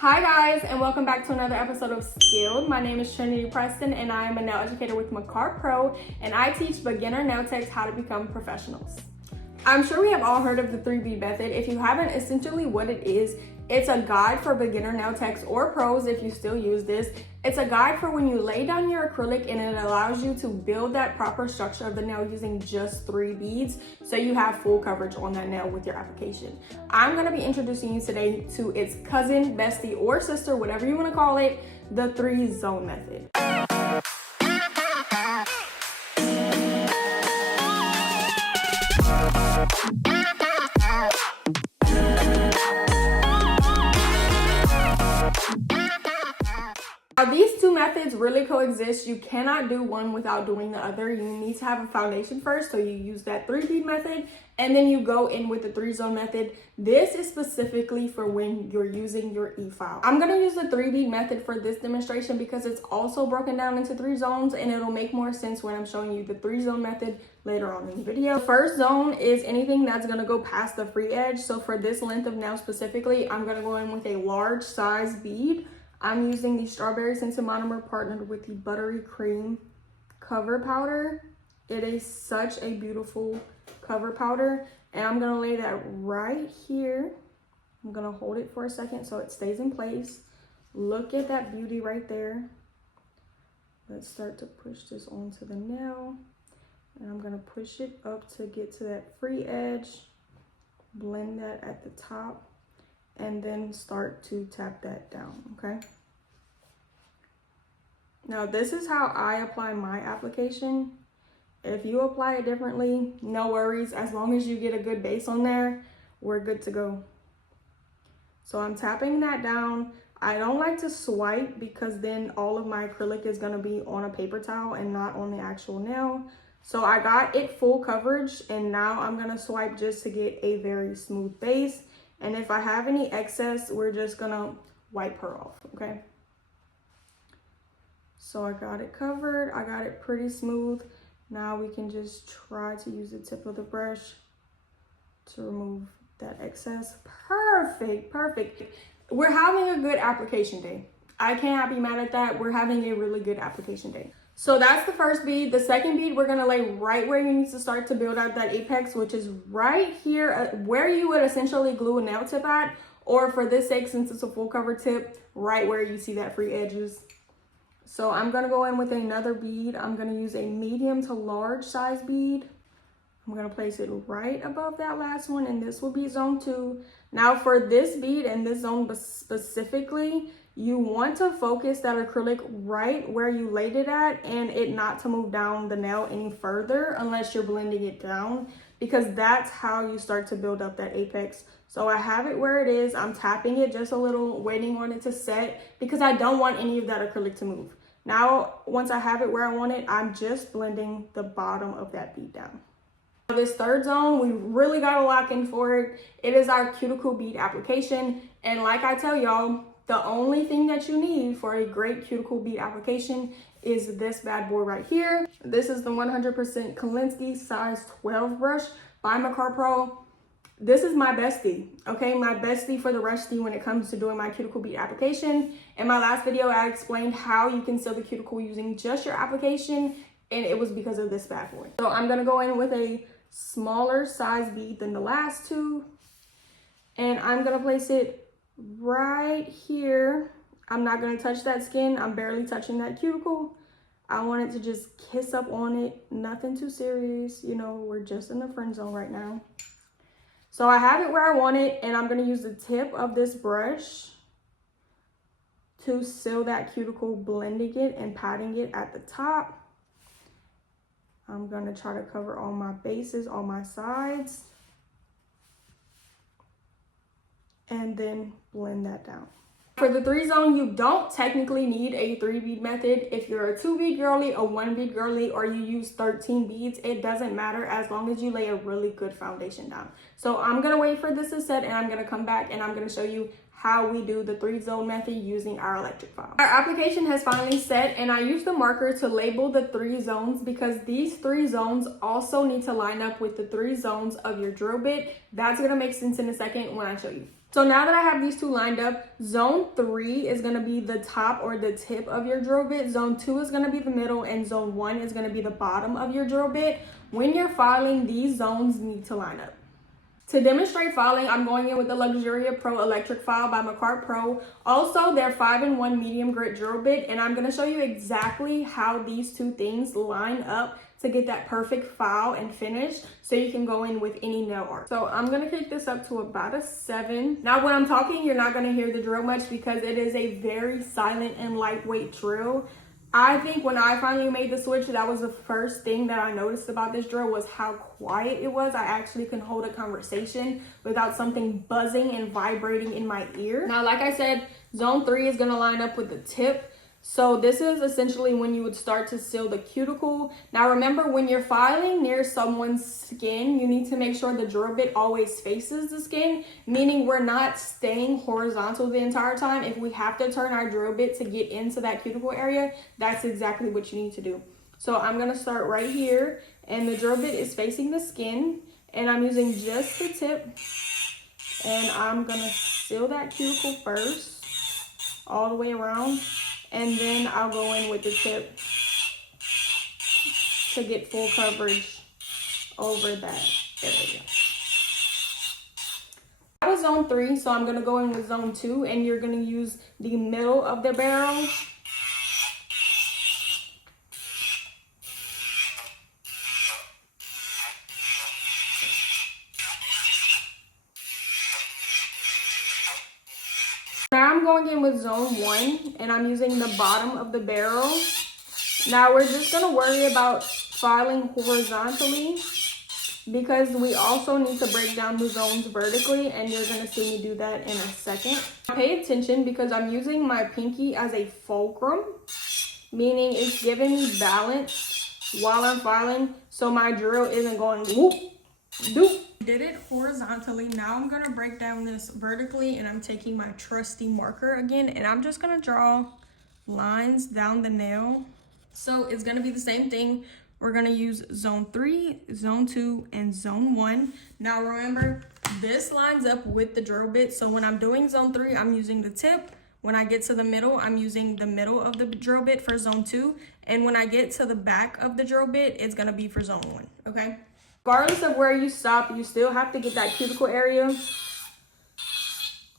Hi guys, and welcome back to another episode of Skilled. My name is Trinity Preston and I am a nail educator with Makar Pro, and I teach beginner nail techs how to become professionals. I'm sure we have all heard of the 3-bead method. If you haven't, essentially what it is, it's a guide for beginner nail techs or pros if you still use this. It's a guide for when you lay down your acrylic, and it allows you to build that proper structure of the nail using just 3 beads so you have full coverage on that nail with your application. I'm going to be introducing you today to its cousin, bestie, or sister, whatever you want to call it, the 3-zone method. Now, these two methods really coexist. You cannot do one without doing the other. You need to have a foundation first, so you use that 3-bead method, and then you go in with the 3-zone method. This is specifically for when you're using your e-file. I'm going to use the 3-bead method for this demonstration because it's also broken down into 3 zones, and it'll make more sense when I'm showing you the 3-zone method later on in the video. The first zone is anything that's going to go past the free edge. So for this length of nail specifically, I'm going to go in with a large size bead. I'm using the Strawberry Scented Monomer partnered with the Buttery Cream cover powder. It is such a beautiful cover powder, and I'm gonna lay that right here. I'm gonna hold it for a second so it stays in place. Look at that beauty right there. Let's start to push this onto the nail, and I'm gonna push it up to get to that free edge, blend that at the top, and then start to tap that down, okay? Now, this is how I apply my application. If you apply it differently, no worries. As long as you get a good base on there, we're good to go. So I'm tapping that down. I don't like to swipe because then all of my acrylic is gonna be on a paper towel and not on the actual nail. So I got it full coverage, and now I'm gonna swipe just to get a very smooth base. And if I have any excess, we're just gonna wipe her off, okay? So I got it covered, I got it pretty smooth. Now we can just try to use the tip of the brush to remove that excess. Perfect, perfect. We're having a good application day. I cannot be mad at that. We're having a really good application day. So that's the first bead. The second bead, we're gonna lay right where you need to start to build out that apex, which is right here, where you would essentially glue a nail tip at, or for this sake, since it's a full cover tip, right where you see that free edges. So I'm gonna go in with another bead. I'm gonna use a medium to large size bead. I'm gonna place it right above that last one, and this will be zone 2. Now for this bead and this zone specifically, you want to focus that acrylic right where you laid it at, and it not to move down the nail any further unless you're blending it down, because that's how you start to build up that apex. So I have it where it is. I'm tapping it just a little, waiting on it to set because I don't want any of that acrylic to move. Now, once I have it where I want it, I'm just blending the bottom of that bead down. This third zone, we really got to lock in for it. It is our cuticle bead application. And like I tell y'all, the only thing that you need for a great cuticle bead application is this bad boy right here. This is the 100% Kolinsky size 12 brush by Makar Pro. This is my bestie, okay? My bestie for the rusty when it comes to doing my cuticle bead application. In my last video, I explained how you can seal the cuticle using just your application, and it was because of this bad boy. So I'm gonna go in with a smaller size bead than the last two, and I'm gonna place it right here. I'm not gonna touch that skin. I'm barely touching that cuticle. I want it to just kiss up on it. Nothing too serious. You know, we're just in the friend zone right now. So I have it where I want it, and I'm gonna use the tip of this brush to seal that cuticle, blending it and patting it at the top. I'm gonna try to cover all my bases, all my sides, and then blend that down. For the 3-zone, you don't technically need a 3-bead method. If you're a 2-bead girly, a 1-bead girly, or you use 13 beads, it doesn't matter as long as you lay a really good foundation down. So I'm gonna wait for this to set, and I'm gonna come back and I'm gonna show you how we do the 3-zone method using our electric file. Our application has finally set, and I used the marker to label the 3 zones because these 3 zones also need to line up with the 3 zones of your drill bit. That's gonna make sense in a second when I show you. So now that I have these two lined up, zone 3 is going to be the top or the tip of your drill bit. Zone 2 is going to be the middle, and zone 1 is going to be the bottom of your drill bit. When you're filing, these zones need to line up. To demonstrate filing, I'm going in with the Luxuria Pro Electric File by McCart Pro. Also, their 5-in-1 medium grit drill bit, and I'm going to show you exactly how these two things line up to get that perfect file and finish so you can go in with any nail art. So I'm going to kick this up to about a 7. Now when I'm talking, you're not going to hear the drill much because it is a very silent and lightweight drill. I think when I finally made the switch, that was the first thing that I noticed about this drill was how quiet it was. I actually can hold a conversation without something buzzing and vibrating in my ear. Now, like I said, zone 3 is going to line up with the tip. So this is essentially when you would start to seal the cuticle. Now remember, when you're filing near someone's skin, you need to make sure the drill bit always faces the skin, meaning we're not staying horizontal the entire time. If we have to turn our drill bit to get into that cuticle area, that's exactly what you need to do. So I'm going to start right here, and the drill bit is facing the skin, and I'm using just the tip, and I'm going to seal that cuticle first all the way around. And then I'll go in with the tip to get full coverage over that area. That was zone 3, so I'm going to go in with zone 2, and you're going to use the middle of the barrel. Now I'm going in with zone 1, and I'm using the bottom of the barrel. Now we're just going to worry about filing horizontally because we also need to break down the zones vertically, and you're going to see me do that in a second. Pay attention because I'm using my pinky as a fulcrum, meaning it's giving me balance while I'm filing so my drill isn't going whoop, doop. Did it horizontally. Now I'm going to break down this vertically, and I'm taking my trusty marker again, and I'm just going to draw lines down the nail. So it's going to be the same thing. We're going to use zone 3, zone 2, and zone 1. Now remember, this lines up with the drill bit. So when I'm doing zone 3, I'm using the tip. When I get to the middle, I'm using the middle of the drill bit for zone 2. And when I get to the back of the drill bit, it's going to be for zone 1, okay? Regardless of where you stop, you still have to get that cuticle area.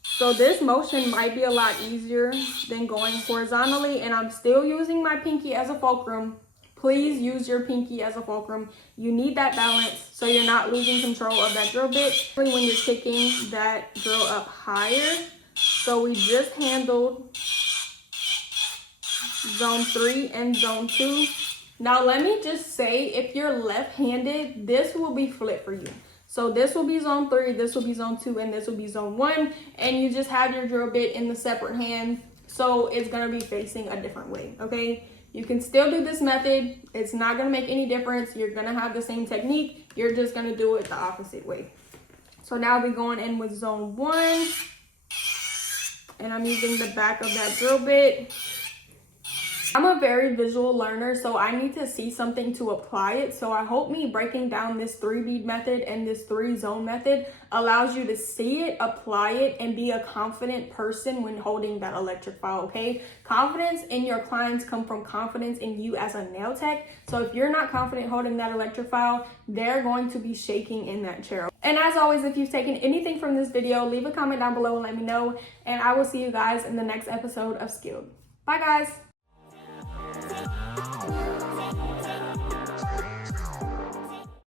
So this motion might be a lot easier than going horizontally, and I'm still using my pinky as a fulcrum. Please use your pinky as a fulcrum. You need that balance so you're not losing control of that drill bit when you're kicking that drill up higher. So we just handled zone 3 and zone 2. Now let me just say, if you're left-handed, this will be flipped for you. So this will be zone 3, this will be zone 2, and this will be zone 1. And you just have your drill bit in the separate hand. So it's gonna be facing a different way, okay? You can still do this method. It's not gonna make any difference. You're gonna have the same technique. You're just gonna do it the opposite way. So now we're going in with zone 1. And I'm using the back of that drill bit. I'm a very visual learner, so I need to see something to apply it. So I hope me breaking down this 3-bead method and this 3-zone method allows you to see it, apply it, and be a confident person when holding that electric file, okay? Confidence in your clients come from confidence in you as a nail tech. So if you're not confident holding that electric file, they're going to be shaking in that chair. And as always, if you've taken anything from this video, leave a comment down below and let me know. And I will see you guys in the next episode of Skilled. Bye, guys.